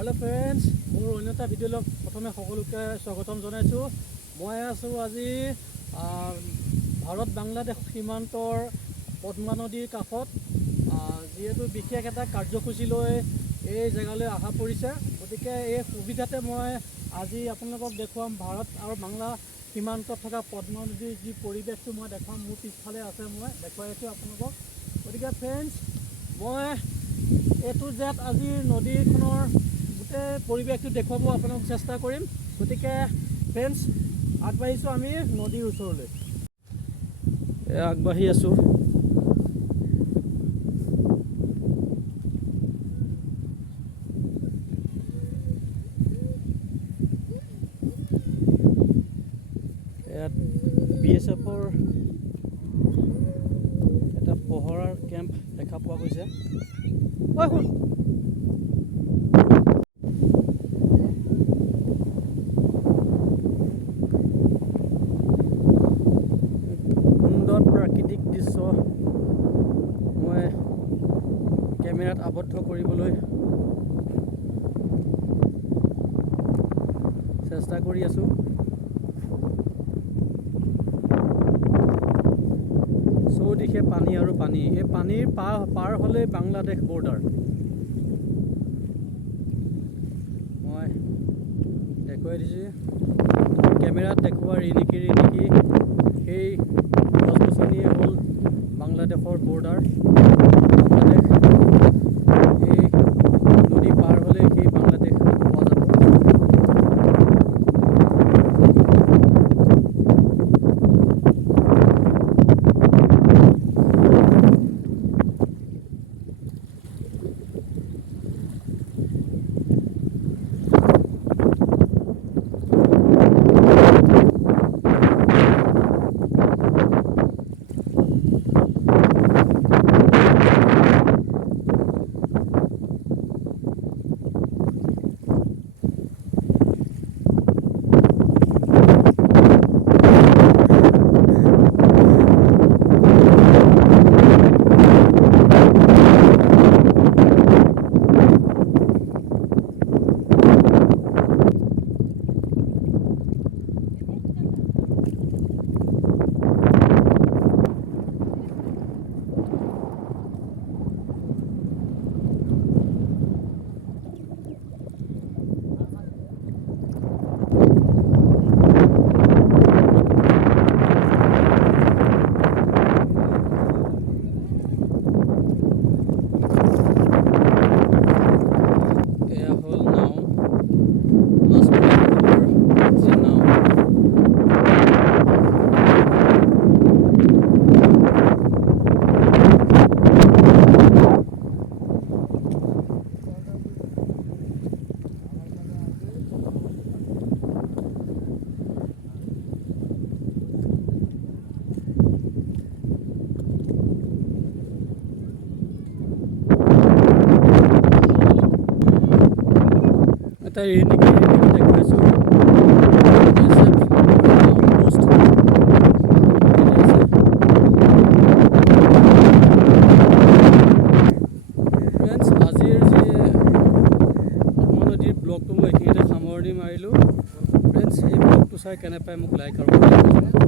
hello friends मोर अन्यता video प्रथमे सकलोके स्वागतम जानाइছো मैं आसो आज भारत बांग्लादेश सीमांतर पद्मा नदीर काषत जीतु विशेष एटा कार्यसूची लय जगह आशा परिছে गतिके এই সুবিধাতে मैं आज आपलोকক দেখুৱাম भारत और बांग्ला सीमांत थका पद्मा नदीर जी परिवेश मैं देखुৱাম मोर पिछफाले आछे मैं देखुৱাइছো आपलोকক गतिके फ्रेंड्स मैं ए टू जेड आज नदीखনৰ गोटे परिवेश देखुৱাব आपलोকক चेष्टा करिम गतिके फ्रेंड्स आगबाঢ়িছো আমি नदीर ওচৰলৈ आगबाঢ়ি আছো BSFৰ এটা পহৰাৰ কেম্প দেখা পোৱা গৈছে সুন্দৰ প্ৰাকৃতিক দৃশ্য মই কেমেৰাত আবদ্ধ কৰিবলৈ চেষ্টা কৰি আছো चौदिशे पानी और पानी ये पानीर पार हले बांग्लादेश बॉर्डर मैं देखुवाई दिसे कैमेरा देखुवार रिनिकी সেই গছগছনিয়ে হল बांग्लादेशर बॉर्डर बांग्लादेश এই नदी पार हले সেই बांग्लादेश पावा যাব ब्लॉगটো মই এইখিনিতে সামৰণি মাৰিলোঁ ফ্ৰেন্ডছ এই ব্লগটো চাই কেনে পায় মোক লাইক আৰু